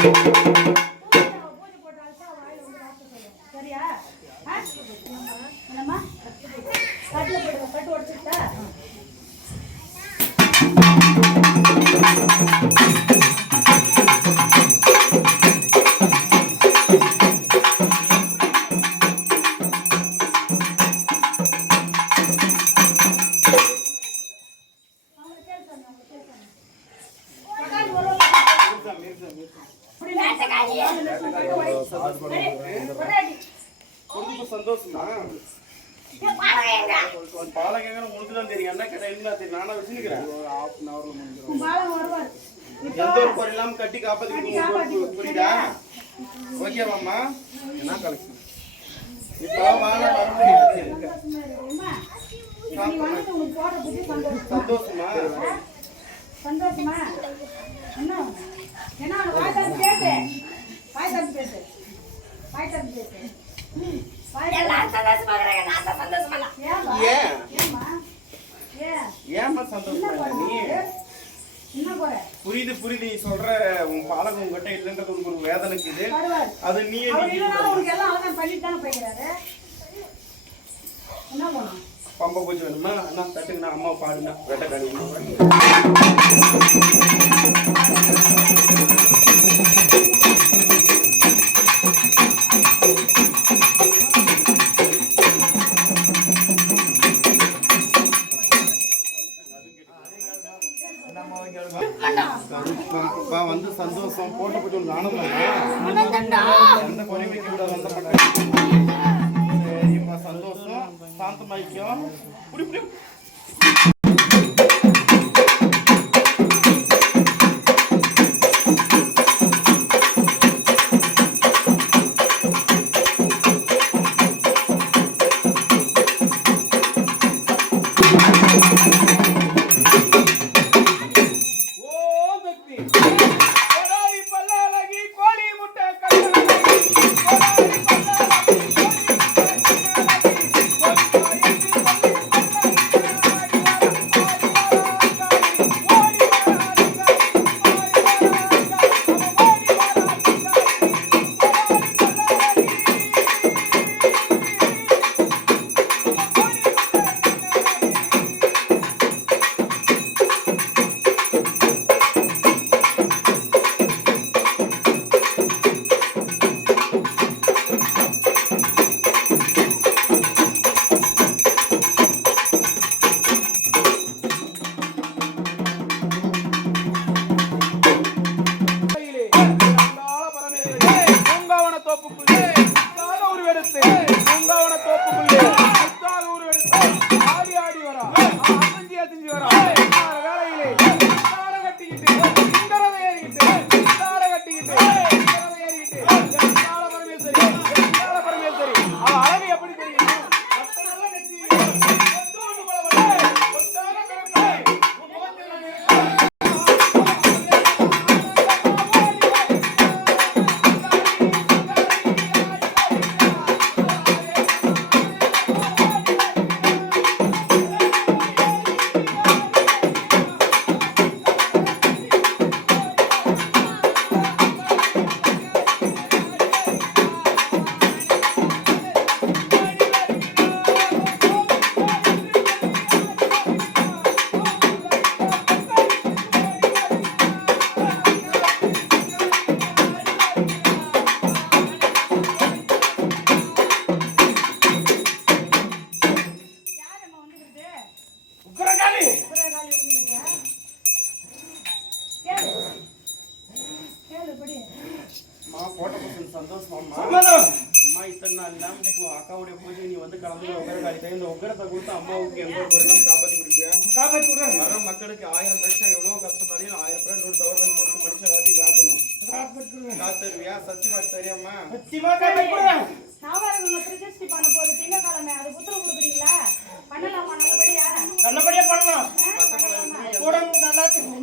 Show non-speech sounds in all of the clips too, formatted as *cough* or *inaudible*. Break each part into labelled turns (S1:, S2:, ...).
S1: thank you
S2: ரொம்ப சந்தோஷமா? பாலகங்க உங்களுக்கு தான் தெரியும் என்ன? கேட்டா இருந்தா தெரியும் நானா வச்சுக்கிறேன் எந்த ஒரு குறை கட்டி காப்பாத்தி புரியுதா ஓகேவாம்மா என்ன? கலெக்ஷன் இப்போ வாழ சந்தோஷமா
S1: சந்தோஷமா என்ன என்ன வாய் பேசு வாய் பேசு.
S2: ஏமா
S1: என்ன
S2: சந்தோஷமா இல்ல. நீ? புரியுது புரியுது. நீ சொல்ற உன் பாலகம் உங்ககிட்ட இல்லைன்றது உனக்கு ஒரு வேதனை இருக்குது. அது நீ பம்பை பூஜை வேணுமா? அண்ணா தட்டுங்கண்ணா அம்மா பாடுங்க வெட்டக்காணி 行，不溜不溜。அக்காவுடைய பூஜை நீ வந்து கலந்து உக்கரகாளி இந்த உக்கரத்தை கொடுத்து அம்மாவுக்கு எந்த ஒரு பொருளும் காப்பாத்தி கொடுப்பியா
S3: காப்பாத்தி விடுறாங்க.
S2: வர மக்களுக்கு ஆயிரம் பிரச்சனை எவ்வளவு கஷ்டப்பட்டாலும் ஆயிரம் பேர் நூறு தவறு கொடுத்து படிச்ச எல்லாத்தையும் காக்கணும். காத்தருவியா சத்தியமா தெரியாமா?
S3: சத்தியமா காப்பாத்தி விடுறாங்க
S1: நாவாரங்க பிரதிஷ்டி பண்ண போது திங்கக்கிழமை அது உத்தரவு கொடுக்குறீங்களா? பண்ணலாமா நல்லபடியா?
S3: நல்லபடியா பண்ணலாம்.
S2: பக்கத்துல
S3: கூட எல்லாத்தையும்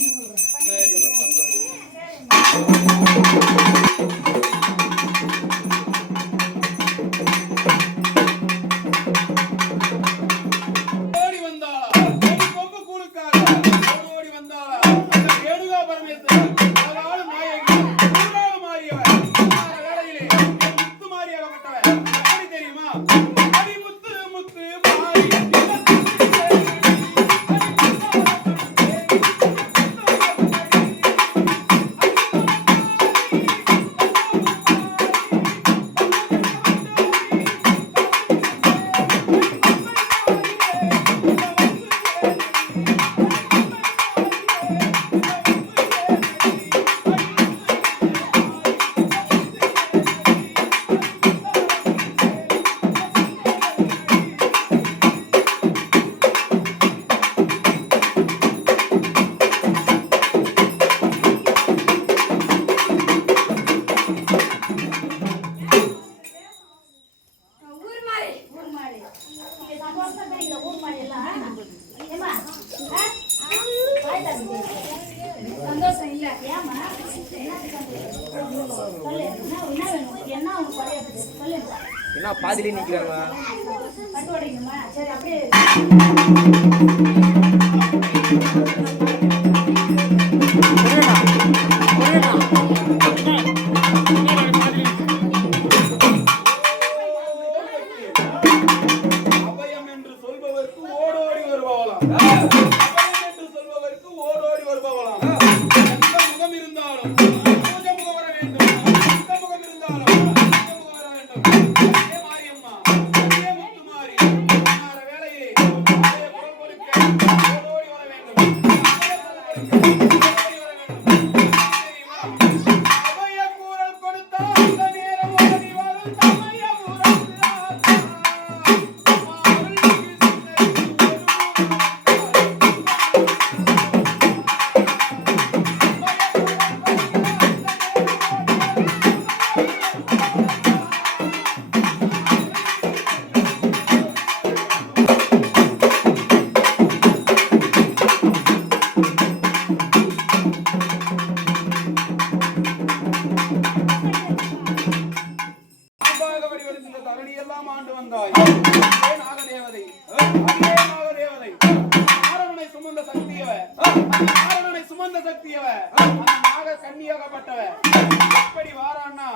S2: இப்படி எப்படி வாரான்னா?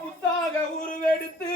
S2: புத்தாக உருவெடுத்து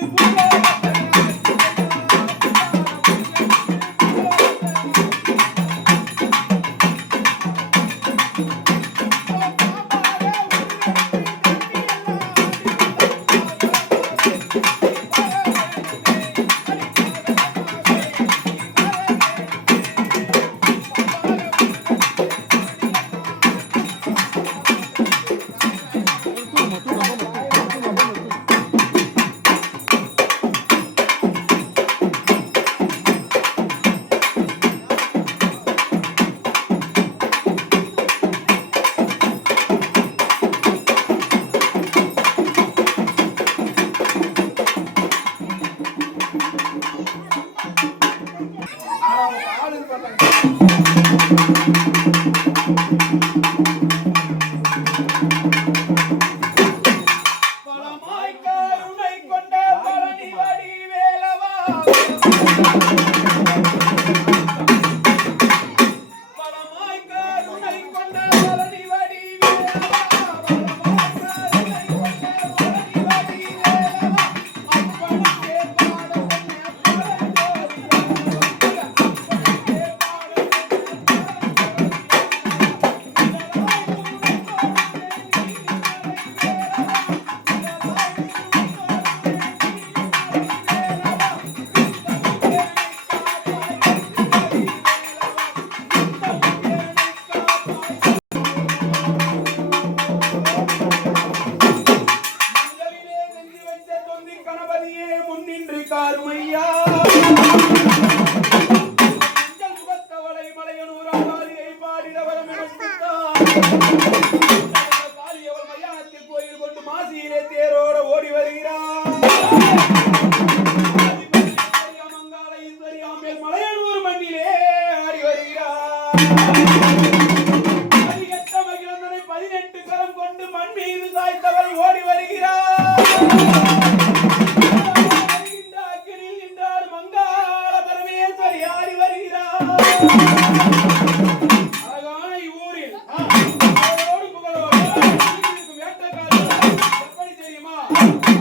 S2: Thank *laughs* you. தெரியுமா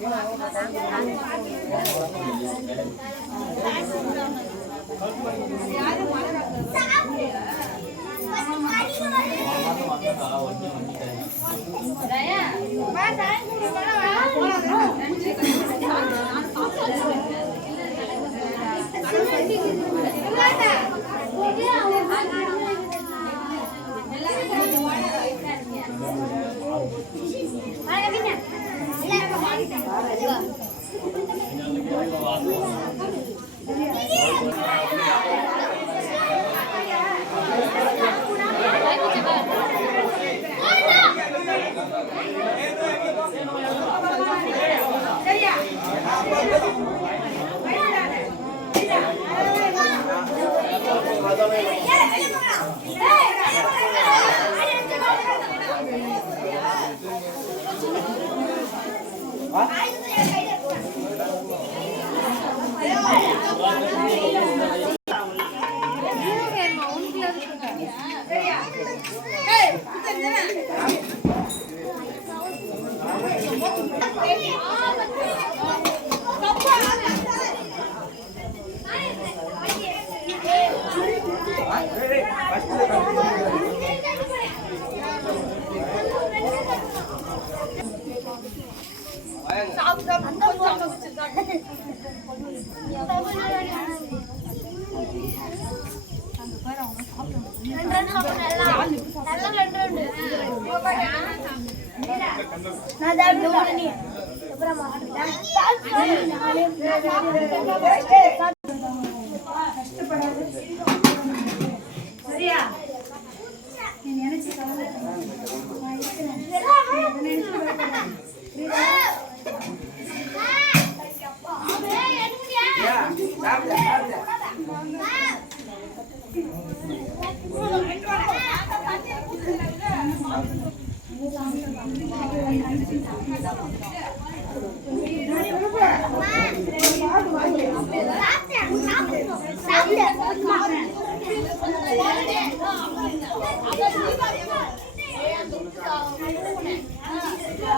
S1: 打！我打你！我打你！come, come.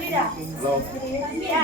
S1: சரியா புரியுதா சரியா?